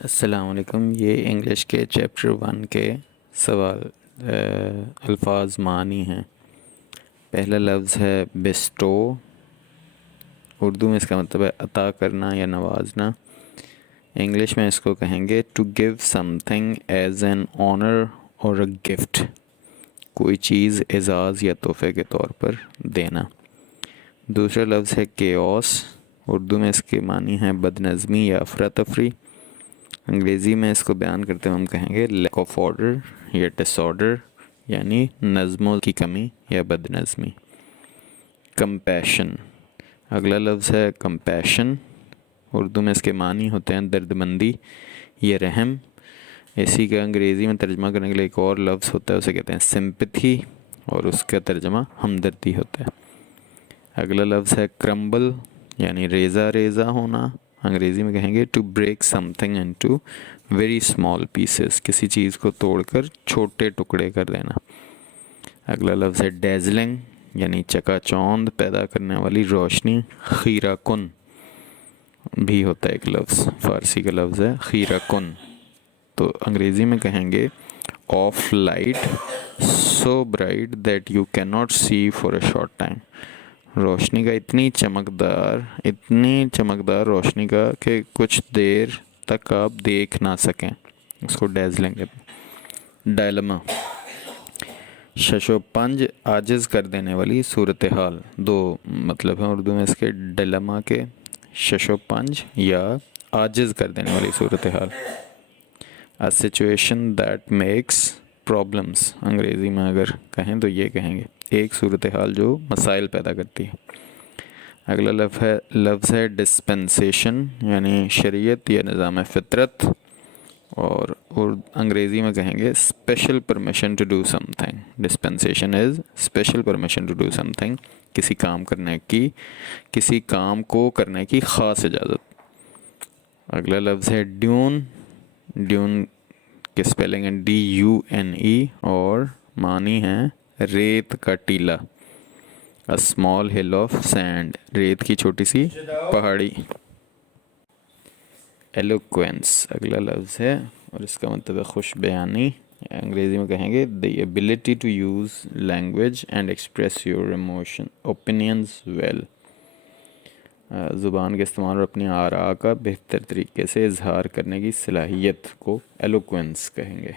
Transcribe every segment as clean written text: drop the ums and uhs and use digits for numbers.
السلام علیکم. یہ انگلش کے چیپٹر 1 کے سوال الفاظ معنی ہیں. پہلا لفظ ہے بسٹو. اردو میں اس کا مطلب ہے عطا کرنا یا نوازنا. انگلش میں اس کو کہیں گے to give something as an honour or a gift. کوئی چیز اعزاز یا تحفے کے طور پر دینا. دوسرا لفظ ہے کیوس. اردو میں اس کے معنی ہیں بد نظمی یا افراتفری. انگریزی میں اس کو بیان کرتے ہوئے ہم کہیں گے لیک آف آرڈر یا ڈس آرڈر، یعنی نظموں کی کمی یا بد نظمی. کمپیشن. اگلا لفظ ہے کمپیشن. اردو میں اس کے معنی ہوتے ہیں درد مندی یا رحم. اسی کا انگریزی میں ترجمہ کرنے کے لیے ایک اور لفظ ہوتا ہے، اسے کہتے ہیں سمپتھی، اور اس کا ترجمہ ہمدردی ہوتا ہے. اگلا لفظ ہے کرمبل، یعنی ریزہ ریزہ ہونا. انگریزی میں کہیں گے to break something into very small pieces. کسی چیز کو توڑ کر چھوٹے ٹکڑے کر دینا. اگلا لفظ ہے ڈیزلنگ، یعنی چکا چوند پیدا کرنے والی روشنی. خیرہ کن بھی ہوتا ہے ایک لفظ، فارسی کا لفظ ہے خیرہ کن. تو انگریزی میں کہیں گے of light so bright that you cannot see for a short time. روشنی کا اتنی چمکدار روشنی کا کہ کچھ دیر تک آپ دیکھ نہ سکیں، اس کو ڈیزلنگ کہتے ہیں. ڈائلما، شش و پنج عاجز کر دینے والی صورتحال. دو مطلب ہیں اردو میں اس کے ڈائلما کے، شش و پنج یا عاجز کر دینے والی صورتحال. A situation that makes problems. انگریزی میں اگر کہیں تو یہ کہیں گے ایک صورتحال جو مسائل پیدا کرتی ہے. اگلا لفظ ہے ڈسپنسیشن، یعنی شریعت یا نظام فطرت. اور انگریزی میں کہیں گے special permission to do something. Dispensation is special permission to do something, کسی کام کو کرنے کی خاص اجازت. اگلا لفظ ہے ڈیون. ڈیون کے اسپیلنگ ہے DUNE اور معنی ہے ریت کا ٹیلا. A small hill of sand. ریت کی چھوٹی سی پہاڑی. Eloquence اگلا لفظ ہے اور اس کا مطلب ہے خوش بیانی. انگریزی میں کہیں گے the ability to use language and express your opinions well. زبان کے استعمال اور اپنی آراء کا بہتر طریقے سے اظہار کرنے کی صلاحیت کو ایلوکوینس کہیں گے.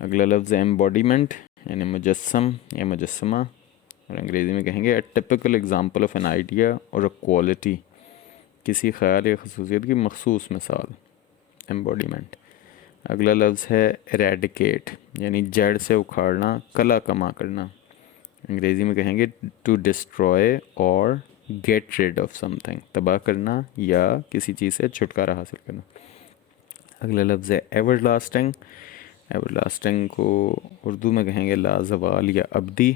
اگلا لفظ ہے ایمبوڈیمنٹ، یعنی مجسم یا مجسمہ. اور انگریزی میں کہیں گے a typical example of an idea or a quality. کسی خیال یا خصوصیت کی مخصوص مثال. ایمبوڈیمنٹ. اگلا لفظ ہے eradicate، یعنی جڑ سے اکھاڑنا، کلا کما کرنا. انگریزی میں کہیں گے to destroy or get rid of something. تباہ کرنا یا کسی چیز سے چھٹکارا حاصل کرنا. اگلا لفظ ہے everlasting. everlasting کو اردو میں کہیں گے لازوال یا ابدی.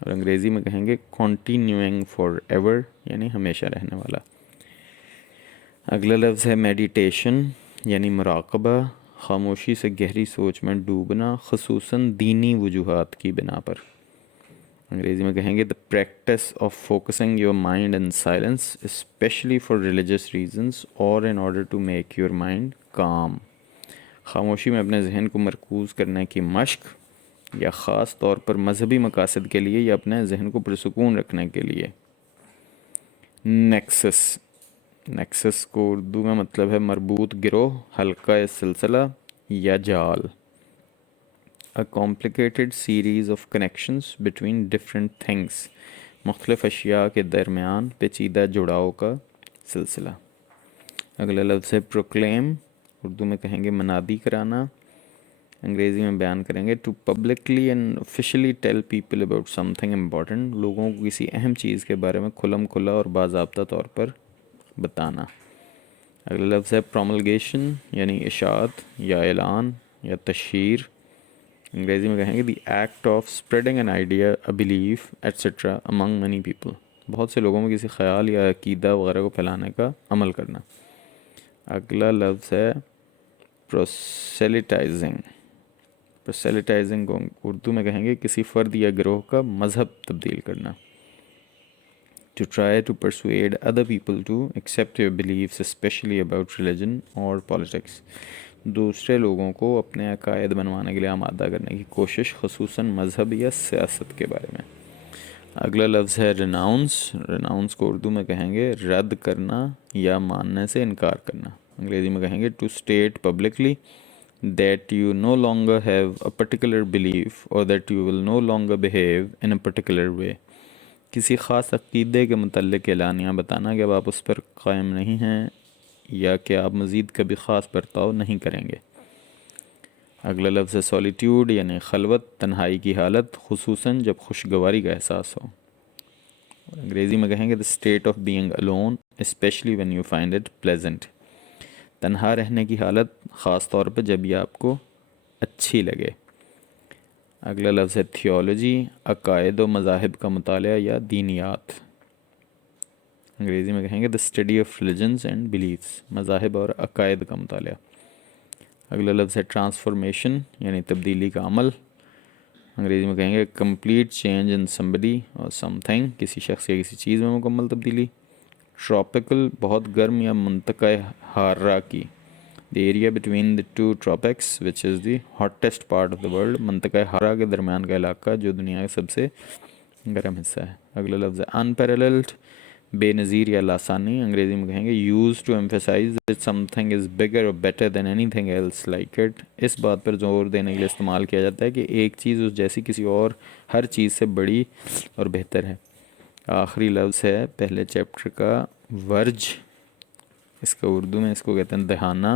اور انگریزی میں کہیں گے continuing forever، یعنی ہمیشہ رہنے والا. اگلا لفظ ہے میڈیٹیشن، یعنی مراقبہ، خاموشی سے گہری سوچ میں ڈوبنا، خصوصاً دینی وجوہات کی بنا پر. انگریزی میں کہیں گے the practice of focusing your mind in silence especially for religious reasons or in order to make your mind calm. خاموشی میں اپنے ذہن کو مرکوز کرنے کی مشق، یا خاص طور پر مذہبی مقاصد کے لیے یا اپنے ذہن کو پرسکون رکھنے کے لیے. نیکسس. نیکسس کو اردو میں مطلب ہے مربوط گروہ، حلقہ سلسلہ یا جال. A complicated series of connections between different things. مختلف اشیاء کے درمیان پیچیدہ جڑاؤ کا سلسلہ. اگلا لفظ ہے proclaim. اردو میں کہیں گے منادی کرانا. انگریزی میں بیان کریں گے to publicly and officially tell people about something important. لوگوں کو کسی اہم چیز کے بارے میں کھلم کھلا اور باضابطہ طور پر بتانا. اگلا لفظ ہے promulgation، یعنی اشاعت یا اعلان یا تشہیر. انگریزی میں کہیں گے the act of spreading an idea, a belief, etc. among many people. بہت سے لوگوں میں کسی خیال یا عقیدہ وغیرہ کو پھیلانے کا عمل کرنا. اگلا لفظ ہے proselytizing. proselytizing کو اردو میں کہیں گے کسی فرد یا گروہ کا مذہب تبدیل کرنا. to try to persuade other people to accept your beliefs, especially about religion or politics. دوسرے لوگوں کو اپنے عقائد بنوانے کے لیے آمادہ کرنے کی کوشش، خصوصاً مذہب یا سیاست کے بارے میں. اگلا لفظ ہے ریناؤنس. ریناؤنس کو اردو میں کہیں گے رد کرنا یا ماننے سے انکار کرنا. انگریزی میں کہیں گے to state publicly that you no longer have a particular belief or that you will no longer behave in a particular way. کسی خاص عقیدے کے متعلق اعلانیہ بتانا کہ اب آپ اس پر قائم نہیں ہیں یا کہ آپ مزید کبھی خاص برتاؤ نہیں کریں گے. اگلا لفظ ہے سولیٹیوڈ یعنی خلوت، تنہائی کی حالت، خصوصاً جب خوشگواری کا احساس ہو. انگریزی میں کہیں گے the state of being alone especially when you find it pleasant. تنہا رہنے کی حالت، خاص طور پہ جب یہ آپ کو اچھی لگے. اگلا لفظ ہے تھیولوجی، عقائد و مذاہب کا مطالعہ یا دینیات. انگریزی میں کہیں گے the study of religions and beliefs، مذاہب اور عقائد کا مطالعہ. اگلا لفظ ہے ٹرانسفارمیشن یعنی تبدیلی کا عمل. انگریزی میں کہیں گے complete change in somebody or something، کسی شخص یا کسی چیز میں مکمل تبدیلی. ٹراپیکل بہت گرم یا منطقہ حارہ کی. the area between the two tropics which is the hottest part of the world، منطقہ حارہ کے درمیان کا علاقہ جو دنیا کا سب سے گرم حصہ ہے. اگلا لفظ ہے unparalleled، بے نظیر یا لاسانی. انگریزی میں کہیں گے used to emphasize that something is bigger or better than anything else like it. اس بات پر زور دینے کے لیے استعمال کیا جاتا ہے کہ ایک چیز اس جیسی کسی اور ہر چیز سے بڑی اور بہتر ہے. آخری لفظ ہے پہلے چیپٹر کا ورج. اس کا اردو میں اس کو کہتے ہیں دہانہ.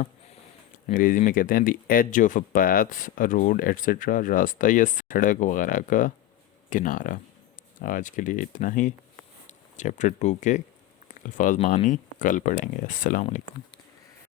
انگریزی میں کہتے ہیں the edge of a path, a road etcetera, راستہ یا سڑک وغیرہ کا کنارہ. آج کے لیے اتنا ہی. چیپٹر 2 کے الفاظ معنی کل پڑھیں گے. السلام علیکم.